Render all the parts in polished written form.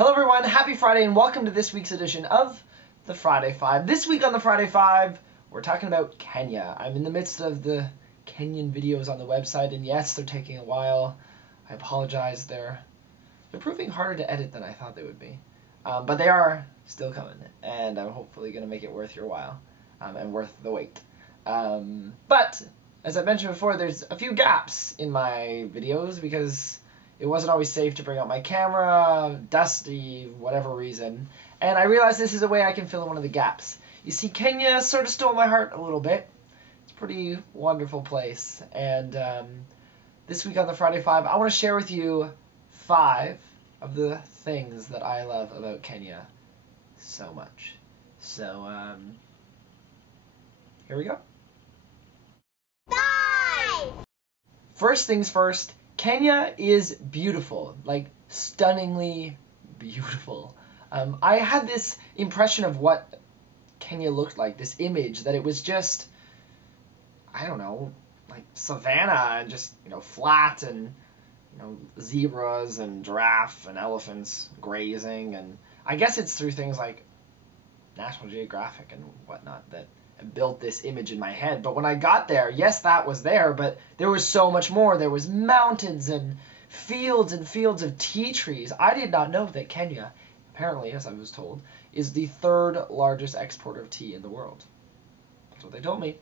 Hello everyone, happy Friday and welcome to this week's edition of the Friday Five. This week on the Friday Five, we're talking about Kenya. I'm in the midst of the Kenyan videos on the website, and yes, they're taking a while. I apologize, they're proving harder to edit than I thought they would be. But they are still coming, and I'm hopefully going to make it worth your while, and worth the wait. But, as I mentioned before, there's a few gaps in my videos because it wasn't always safe to bring out my camera, dusty, whatever reason. And I realized this is a way I can fill in one of the gaps. You see, Kenya sort of stole my heart a little bit. It's a pretty wonderful place. And this week on the Friday Five, I want to share with you 5 of the things that I love about Kenya so much. So, here we go. 5! First things first, Kenya is beautiful, like stunningly beautiful. I had this impression of what Kenya looked like, this image, that it was just, I don't know, like savanna and just, flat and, zebras and giraffe and elephants grazing. And I guess it's through things like National Geographic and whatnot that built this image in my head. But when I got there, yes, that was there, but there was so much more. There was mountains and fields of tea trees. I did not know that Kenya, apparently, as I was told, is the 3rd largest exporter of tea in the world. That's what they told me.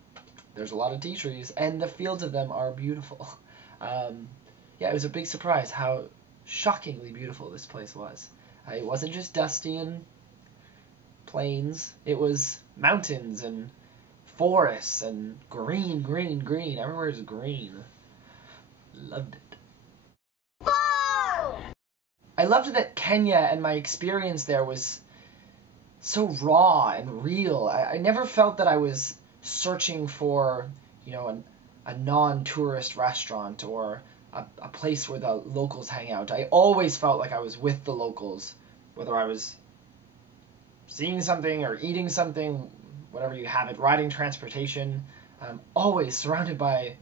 There's a lot of tea trees, and the fields of them are beautiful. Yeah, it was a big surprise how shockingly beautiful this place was. It wasn't just dusty and plains. It was mountains and forests and green. Everywhere is green. Loved it. 4! I loved that Kenya and my experience there was so raw and real. I never felt that I was searching for, a non-tourist restaurant or a place where the locals hang out. I always felt like I was with the locals, whether I was seeing something or eating something, whatever you have it, riding transportation, always surrounded by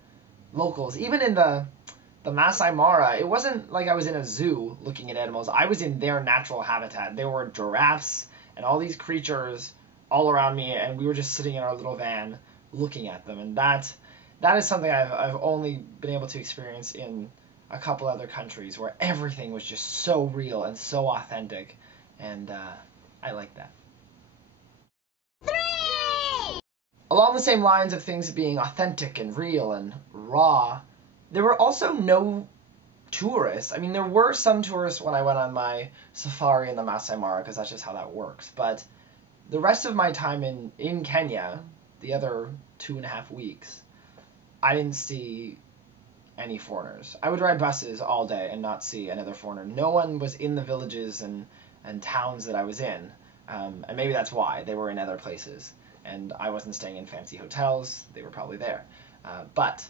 locals. Even in the Masai Mara, it wasn't like I was in a zoo looking at animals. I was in their natural habitat. There were giraffes and all these creatures all around me, and we were just sitting in our little van looking at them. And that is something I've only been able to experience in a couple other countries where everything was just so real and so authentic, and I like that. 3! Along the same lines of things being authentic and real and raw, there were also no tourists. I mean, there were some tourists when I went on my safari in the Masai Mara, because that's just how that works. But the rest of my time in Kenya, the other 2.5 weeks, I didn't see any foreigners. I would ride buses all day and not see another foreigner. No one was in the villages and towns that I was in. And maybe that's why. They were in other places. And I wasn't staying in fancy hotels. They were probably there. But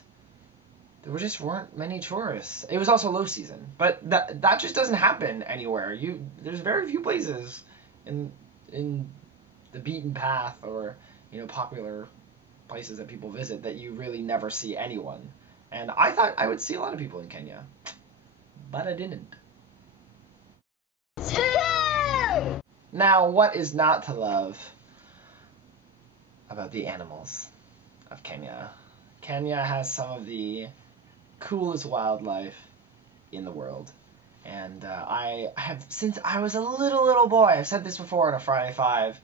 there just weren't many tourists. It was also low season. But that just doesn't happen anywhere. There's very few places in the beaten path or popular places that people visit that you really never see anyone. And I thought I would see a lot of people in Kenya. But I didn't. 2! Now, what is not to love about the animals of Kenya? Kenya has some of the coolest wildlife in the world. And I have, since I was a little boy, I've said this before on a Friday Five,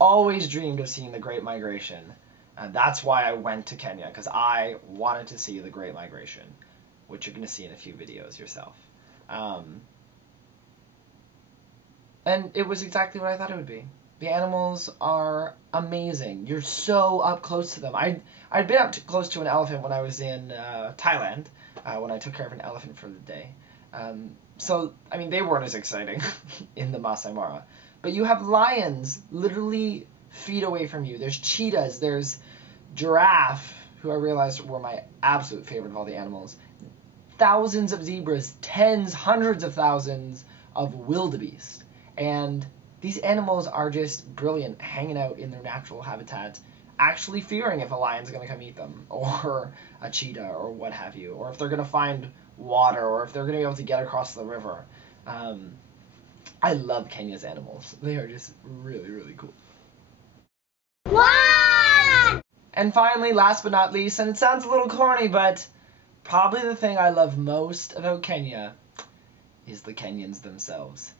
always dreamed of seeing the Great Migration. And that's why I went to Kenya, because I wanted to see the Great Migration, which you're going to see in a few videos yourself. And it was exactly what I thought it would be. The animals are amazing. You're so up close to them. I'd been up close to an elephant when I was in Thailand, when I took care of an elephant for the day. So, I mean, they weren't as exciting in the Masai Mara. But you have lions literally feet away from you. There's cheetahs. There's giraffe, who I realized were my absolute favorite of all the animals. Thousands of zebras, tens, hundreds of thousands of wildebeest. And these animals are just brilliant, hanging out in their natural habitats, actually fearing if a lion's going to come eat them, or a cheetah, or what have you, or if they're going to find water, or if they're going to be able to get across the river. I love Kenya's animals. They are just really, really cool. 1. And finally, last but not least, and it sounds a little corny, but probably the thing I love most about Kenya is the Kenyans themselves.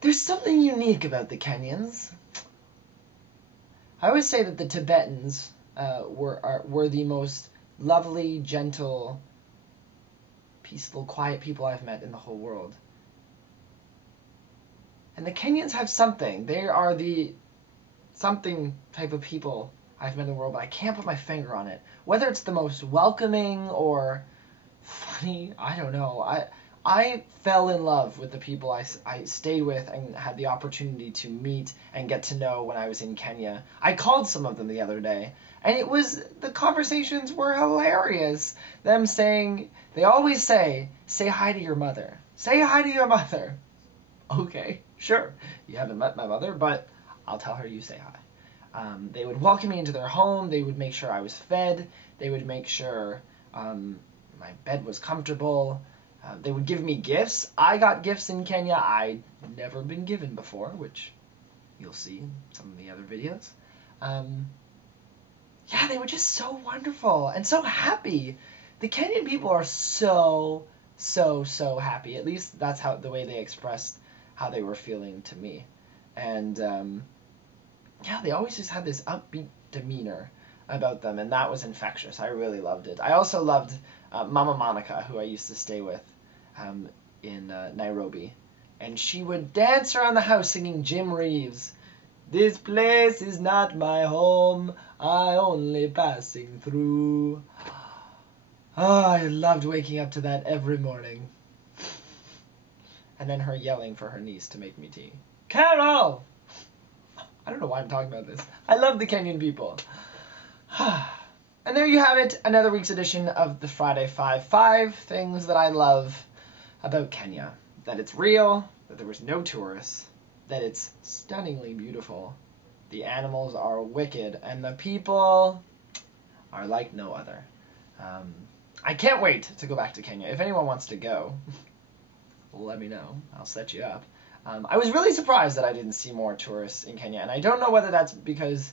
There's something unique about the Kenyans. I always say that the Tibetans were the most lovely, gentle, peaceful, quiet people I've met in the whole world. And the Kenyans have something. They are the something type of people I've met in the world, but I can't put my finger on it. Whether it's the most welcoming or funny, I don't know. I fell in love with the people I stayed with and had the opportunity to meet and get to know when I was in Kenya. I called some of them the other day, and the conversations were hilarious. Them saying, they always say hi to your mother. Say hi to your mother. Okay, sure. You haven't met my mother, but I'll tell her you say hi. They would welcome me into their home. They would make sure I was fed. They would make sure my bed was comfortable. They would give me gifts. I got gifts in Kenya I'd never been given before, which you'll see in some of the other videos. Yeah, they were just so wonderful and so happy. The Kenyan people are so happy. At least that's the way they expressed how they were feeling to me. And yeah, they always just had this upbeat demeanor about them, and that was infectious. I really loved it. I also loved Mama Monica, who I used to stay with in Nairobi. And she would dance around the house singing Jim Reeves. This place is not my home, I only passing through. Oh, I loved waking up to that every morning. And then her yelling for her niece to make me tea. Carol! I don't know why I'm talking about this. I love the Kenyan people. And there you have it, another week's edition of the Friday 5 things that I love about Kenya. That it's real, that there was no tourists, that it's stunningly beautiful, the animals are wicked, and the people are like no other. I can't wait to go back to Kenya. If anyone wants to go, let me know. I'll set you up. I was really surprised that I didn't see more tourists in Kenya, and I don't know whether that's because,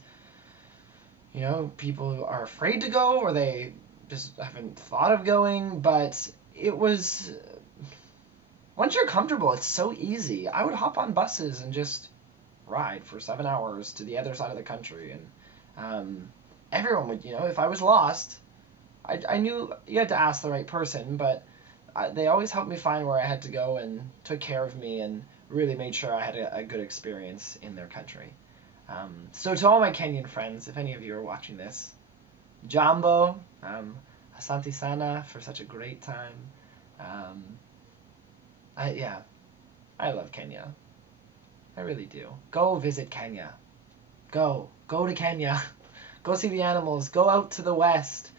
you know, people are afraid to go or they just haven't thought of going, but it was, once you're comfortable, it's so easy. I would hop on buses and just ride for 7 hours to the other side of the country, and everyone would, you know, if I was lost, I knew you had to ask the right person, but they always helped me find where I had to go and took care of me and really made sure I had a good experience in their country. So to all my Kenyan friends, if any of you are watching this, Jambo, asante sana for such a great time. I love Kenya. I really do. Go visit Kenya. Go to Kenya. Go see the animals. Go out to the west.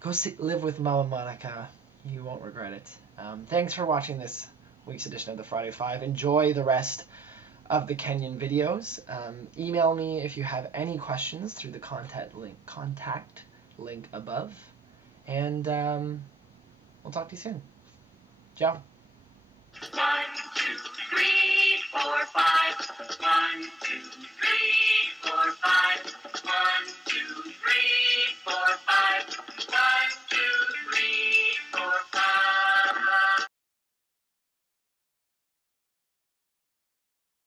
Go live with Mama Monica. You won't regret it. Thanks for watching this week's edition of the Friday 5. Enjoy the rest of the Kenyan videos. Email me if you have any questions through the contact link above. And we'll talk to you soon. Ciao. 1, 2, 3, 4, 5. 1, 2, 3, 4.